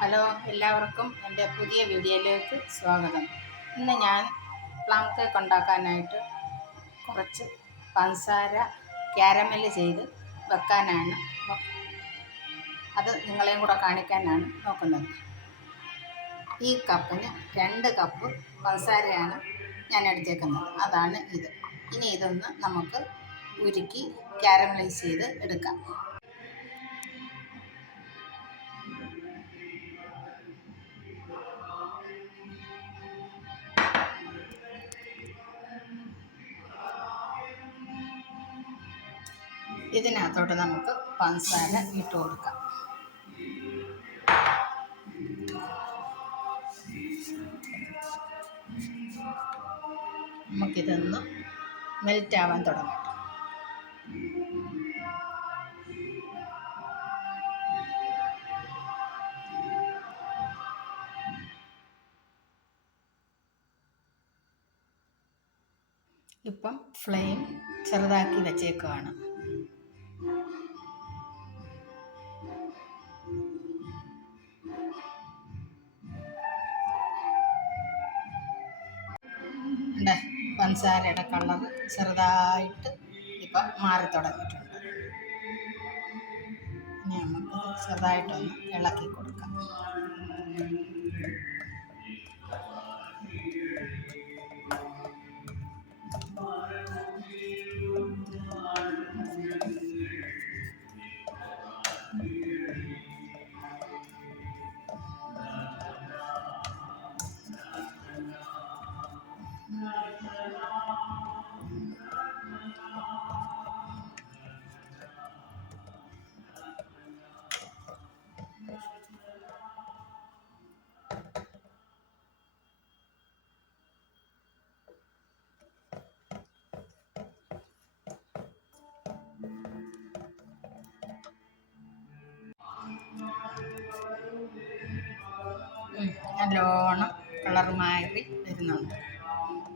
Hello, എല്ലാവർക്കും എൻ്റെ പുതിയ വീഡിയോയിലേക്ക് സ്വാഗതം. ഇന്ന് ഞാൻ പ്ലം കേക്ക് ഉണ്ടാക്കാനായിട്ട് കുറച്ച് പഞ്ചസാര ക്യാരമല് ചെയ്ത് വെക്കാനാണ് അത് നിങ്ങളെയും കൂടെ കാണിക്കാനാണ് നോക്കുന്നത്. ഈ കപ്പിന് 2 കപ്പ് പഞ്ചസാരയാണ് ഞാൻ എടുത്തേക്കുന്നത്. അതാണ് ഇത്. ഇനി ഇതൊന്ന് നമുക്ക് ഉരുക്കി ക്യാരമലൈസ് ചെയ്ത് എടുക്കാം. ഇതിനകത്തോട്ട് നമുക്ക് പഞ്ചസാര ഇട്ട് കൊടുക്കാം. നമുക്കിതൊന്ന് മെൽറ്റാവാൻ തുടങ്ങട്ടെ. ഇപ്പം ഫ്ലെയിം ചെറുതാക്കി വെച്ചേക്കുവാണ്. പഞ്ചസാരയുടെ കളർ ചെറുതായിട്ട് ഇപ്പം മാറി തുടങ്ങിയിട്ടുണ്ട്. ഇനി നമുക്ക് ചെറുതായിട്ടൊന്ന് ഇളക്കി കൊടുക്കാം. നല്ലോണം കളർ മാറി വരുന്നുണ്ട്.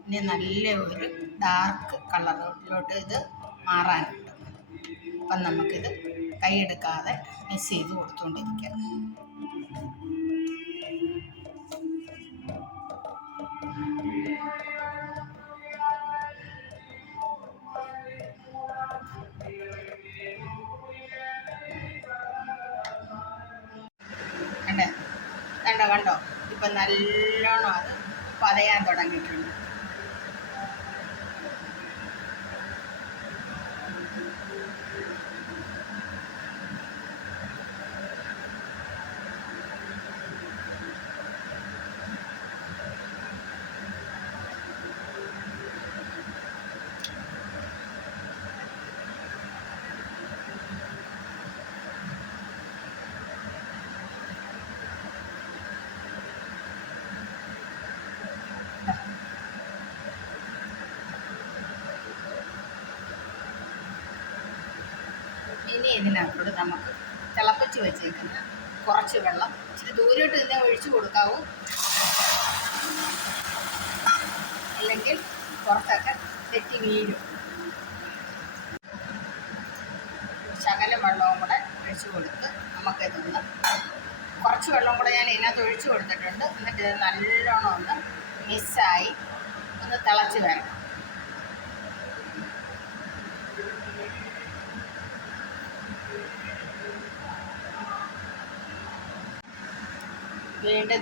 ഇനി നല്ല ഒരു ഡാർക്ക് കളറിലോട്ട് ഇത് മാറാനുണ്ട്. അപ്പം നമുക്കിത് കൈയെടുക്കാതെ മിക്സ് ചെയ്ത് കൊടുത്തുകൊണ്ടിരിക്കാം. കണ്ടോ ഇപ്പം നല്ലോണം അത് പതയാൻ തുടങ്ങിയിട്ടുണ്ട്. ഇനി ഇതിനകത്തോട് നമുക്ക് തിളപ്പിച്ച് വെച്ചേക്കുന്ന കുറച്ച് വെള്ളം ഇച്ചിരി ദൂരോട്ട് തന്നെ ഒഴിച്ചു കൊടുക്കാവൂ, അല്ലെങ്കിൽ പുറത്തൊക്കെ തെറ്റി വീഴും. ശകലം വെള്ളവും കൂടെ ഒഴിച്ചു കൊടുത്ത് നമുക്കിതൊന്ന് കുറച്ച് വെള്ളം കൂടെ ഞാൻ ഇതിനകത്ത് ഒഴിച്ചു കൊടുത്തിട്ടുണ്ട്. എന്നിട്ട് ഇത് നല്ലോണം ഒന്ന് മിക്സായി ഒന്ന് തിളച്ച് വരണം. വീണ്ടും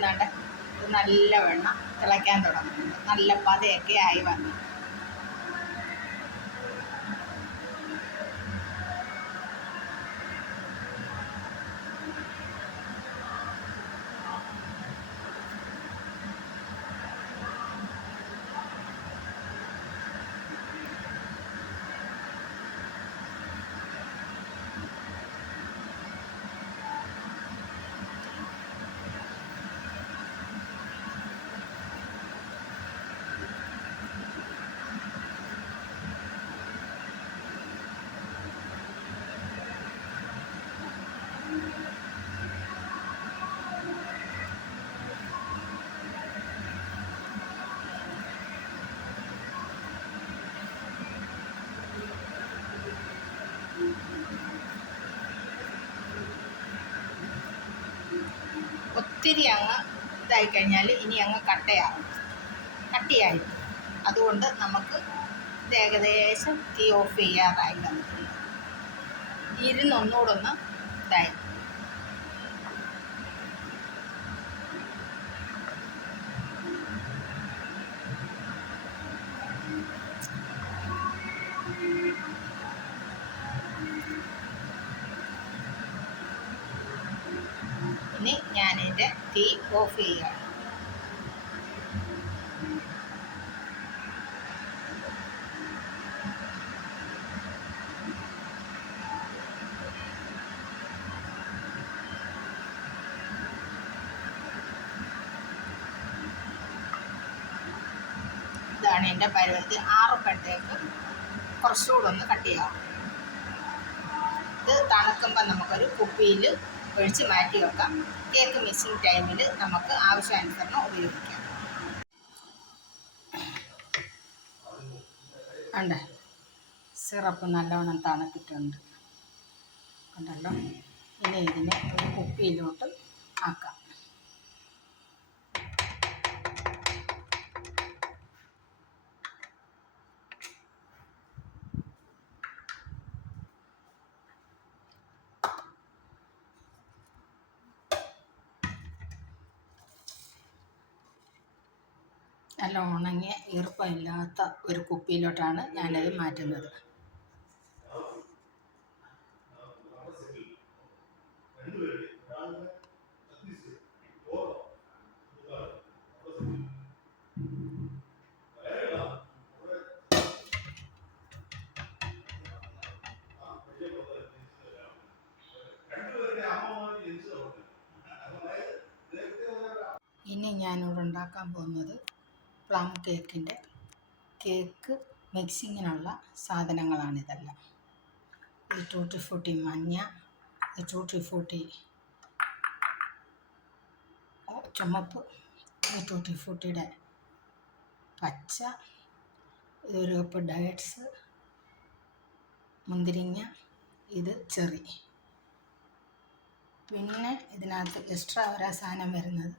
നല്ല വെള്ളം തിളയ്ക്കാൻ തുടങ്ങുന്നുണ്ട്. നല്ല പതയൊക്കെ ആയി വന്നു. ഒത്തിരി അങ്ങ് ഇതായി കഴിഞ്ഞാൽ ഇനി അങ്ങ് കട്ടിയായി. അതുകൊണ്ട് നമുക്ക് ഇത് ഏകദേശം തീ ഓഫ് ചെയ്യാറായി വന്നിട്ടുണ്ട്. ഒന്നുകൂടെ ഒന്ന് ഇതായി. ഇനി ഞാനിതിൻ്റെ തീ ഓഫ് ചെയ്യുകയാണ്. ഇതാണ് എൻ്റെ പരുവത്തിൽ. ആറുമ്പോഴത്തേക്ക് കുറച്ചുകൂടെ ഒന്ന് കട്ടിയാവും. ഇത് തണുക്കുമ്പോൾ നമുക്കൊരു കുപ്പിയിൽ ഒഴിച്ച് മാറ്റി വെക്കാം. കേക്ക് മിക്സിങ് ടൈമിൽ നമുക്ക് ആവശ്യാനുസരണം ഉപയോഗിക്കാം. ഉണ്ട്, സിറപ്പ് നല്ലവണ്ണം തണുത്തിട്ടുണ്ട് കണ്ടല്ലോ. ഇനി ഇതിനെ ഒരു കുപ്പിയിലോട്ട് ആക്കാം. നല്ല ഉണങ്ങിയ ഈർപ്പമില്ലാത്ത ഒരു കുപ്പിയിലോട്ടാണ് ഞാനത് മാറ്റുന്നത്. ഇനി ഞാനിവിടെ ഉണ്ടാക്കാൻ പോകുന്നത് പ്ലം കേക്കിൻ്റെ കേക്ക് മിക്സിങ്ങിനുള്ള സാധനങ്ങളാണിതെല്ലാം. ഇത് ടൂട്ടി ഫ്രൂട്ടി മഞ്ഞ, ഇത് ടൂട്ടി ഫ്രൂട്ടി ചുമപ്പ്, ഇത് ടൂട്ടി ഫ്രൂട്ടിയുടെ പച്ച, ഇതൊരു കപ്പ് ഡേറ്റ്സ്, മുന്തിരിങ്ങ, ഇത് ചെറി. പിന്നെ ഇതിനകത്ത് എക്സ്ട്രാ ഒരു സാധനം വരുന്നത്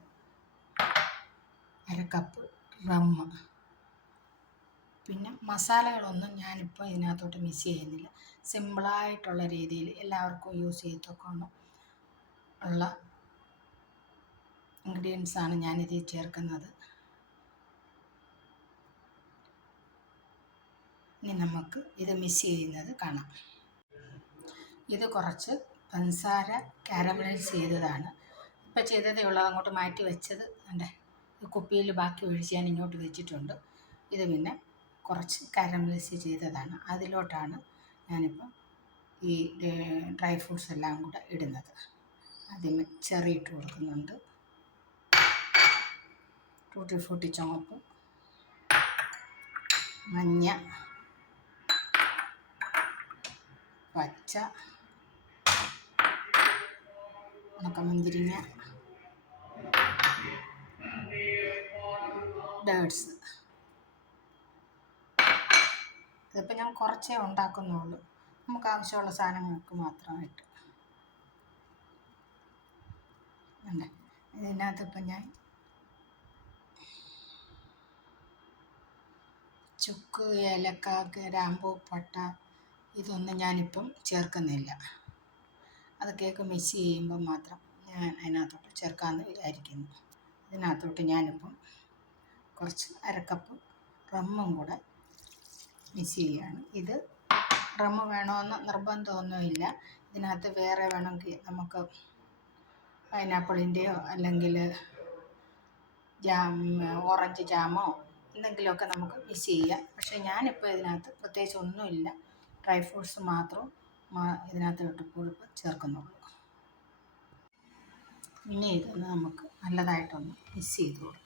1/2 കപ്പ് റമ്മ്. പിന്നെ മസാലകളൊന്നും ഞാനിപ്പോൾ ഇതിനകത്തോട്ട് മിക്സ് ചെയ്യുന്നില്ല. സിമ്പിളായിട്ടുള്ള രീതിയിൽ എല്ലാവർക്കും യൂസ് ചെയ്തൊക്കെ ഉള്ള ഇൻഗ്രീഡിയൻസാണ് ഞാനിതിൽ ചേർക്കുന്നത്. ഇനി നമുക്ക് ഇത് മിക്സ് ചെയ്യുന്നത് കാണാം. ഇത് കുറച്ച് പഞ്ചസാര കാരമലൈസ് ചെയ്തതാണ്. ഇപ്പം ചെയ്തതേ ഉള്ളത്, അങ്ങോട്ട് മാറ്റി വെച്ചത് എൻ്റെ കുപ്പിയിൽ ബാക്കി ഒഴിച്ച് ഞാൻ ഇങ്ങോട്ട് വെച്ചിട്ടുണ്ട്. ഇത് പിന്നെ കുറച്ച് കാരമലൈസ് ചെയ്തതാണ്. അതിലോട്ടാണ് ഞാനിപ്പം ഈ ഡ്രൈ ഫ്രൂട്ട്സ് എല്ലാം കൂടെ ഇടുന്നത്. ആദ്യമേ ചെറി ഇട്ട് കൊടുക്കുന്നുണ്ട്, ടൂട്ടി ഫ്രൂട്ടി ചുവപ്പ്, മഞ്ഞ, പച്ച, ഉണക്കമുന്തിരിങ്ങ, ഡേറ്റ്സ്. ഇതിപ്പോൾ ഞാൻ കുറച്ചേ ഉണ്ടാക്കുന്നുള്ളൂ, നമുക്ക് ആവശ്യമുള്ള സാധനങ്ങൾക്ക് മാത്രമായിട്ട്. അല്ലേ, ഇതിനകത്തിപ്പം ഞാൻ ചുക്ക്, ഏലക്ക, ഗ്രാമ്പൂ, പട്ട ഇതൊന്നും ഞാനിപ്പം ചേർക്കുന്നില്ല. അത് കേക്ക് മിക്സ് ചെയ്യുമ്പോൾ മാത്രം ഞാൻ അതിനകത്തോട്ട് ചേർക്കാമെന്ന് വിചാരിക്കുന്നു. ഇതിനകത്തോട്ട് ഞാനിപ്പം കുറച്ച് 1/2 കപ്പ് റമ്മും കൂടെ മിക്സ് ചെയ്യുകയാണ്. ഇത് റമ്മ് വേണമെന്ന് നിർബന്ധമൊന്നുമില്ല. ഇതിനകത്ത് വേറെ വേണമെങ്കിൽ നമുക്ക് പൈനാപ്പിളിൻ്റെയോ അല്ലെങ്കിൽ ഓറഞ്ച് ജാമോ എന്തെങ്കിലുമൊക്കെ നമുക്ക് മിക്സ് ചെയ്യാം. പക്ഷേ ഞാനിപ്പോൾ ഇതിനകത്ത് പ്രത്യേകിച്ച് ഒന്നുമില്ല, ഡ്രൈ ഫ്രൂട്ട്സ് മാത്രം ഇതിനകത്ത് ഇപ്പോൾ ചേർക്കുന്നുള്ളൂ. ഇനി ഇതൊന്ന് നമുക്ക് നല്ലതായിട്ടൊന്ന് മിക്സ് ചെയ്ത് കൊടുക്കാം.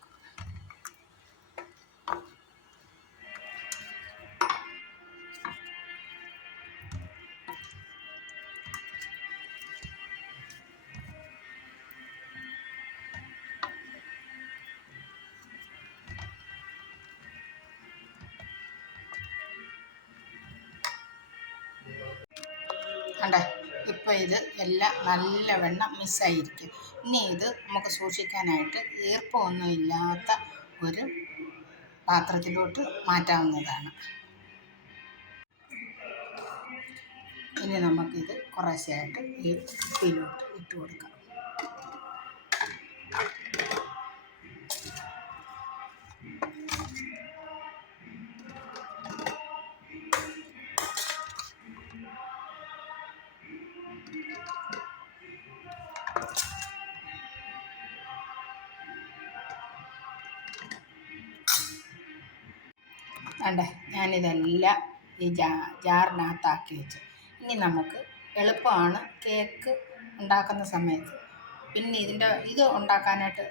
കണ്ടേ, ഇപ്പോൾ ഇത് എല്ലാം നല്ലവണ്ണം മിസ്സായിരിക്കും. ഇനി ഇത് നമുക്ക് സൂക്ഷിക്കാനായിട്ട് ഈർപ്പമൊന്നും ഇല്ലാത്ത ഒരു പാത്രത്തിലോട്ട് മാറ്റാവുന്നതാണ്. ഇനി നമുക്കിത് കുറേശ്ശെയായിട്ട് ഈ കുപ്പിയിലോട്ട് ഇട്ട് കൊടുക്കാം. കണ്ടേ, ഞാനിതെല്ലാം ഈ ജാറിനകത്താക്കി വെച്ചു. ഇനി നമുക്ക് എളുപ്പമാണ് കേക്ക് ഉണ്ടാക്കുന്ന സമയത്ത്. പിന്നെ ഇത് ഉണ്ടാക്കാനായിട്ട്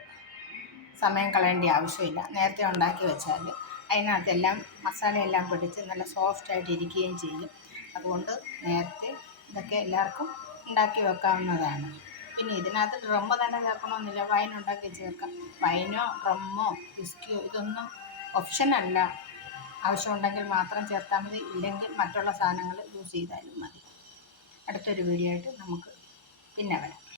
സമയം കളയേണ്ട ആവശ്യമില്ല. നേരത്തെ ഉണ്ടാക്കി വെച്ചാൽ അതിനകത്തെല്ലാം മസാലയെല്ലാം പിടിച്ച് നല്ല സോഫ്റ്റായിട്ട് ഇരിക്കുകയും ചെയ്യും. അതുകൊണ്ട് നേരത്തെ ഇതൊക്കെ എല്ലാവർക്കും ഉണ്ടാക്കി വെക്കാവുന്നതാണ്. പിന്നെ ഇതിനകത്ത് ഡ്രമ്മ് തന്നെ ചേർക്കണമെന്നില്ല, വൈൻ ഉണ്ടാക്കി ചേർക്കാം. വൈനോ റമ്മോ വിസ്കിയോ ഇതൊന്നും ഓപ്ഷനല്ല. ആവശ്യമുണ്ടെങ്കിൽ മാത്രം ചേർത്താൽ മതി, ഇല്ലെങ്കിൽ മറ്റുള്ള സാധനങ്ങൾ യൂസ് ചെയ്താലും മതി. അടുത്തൊരു വീഡിയോ ആയിട്ട് നമുക്ക് പിന്നെ വരാം.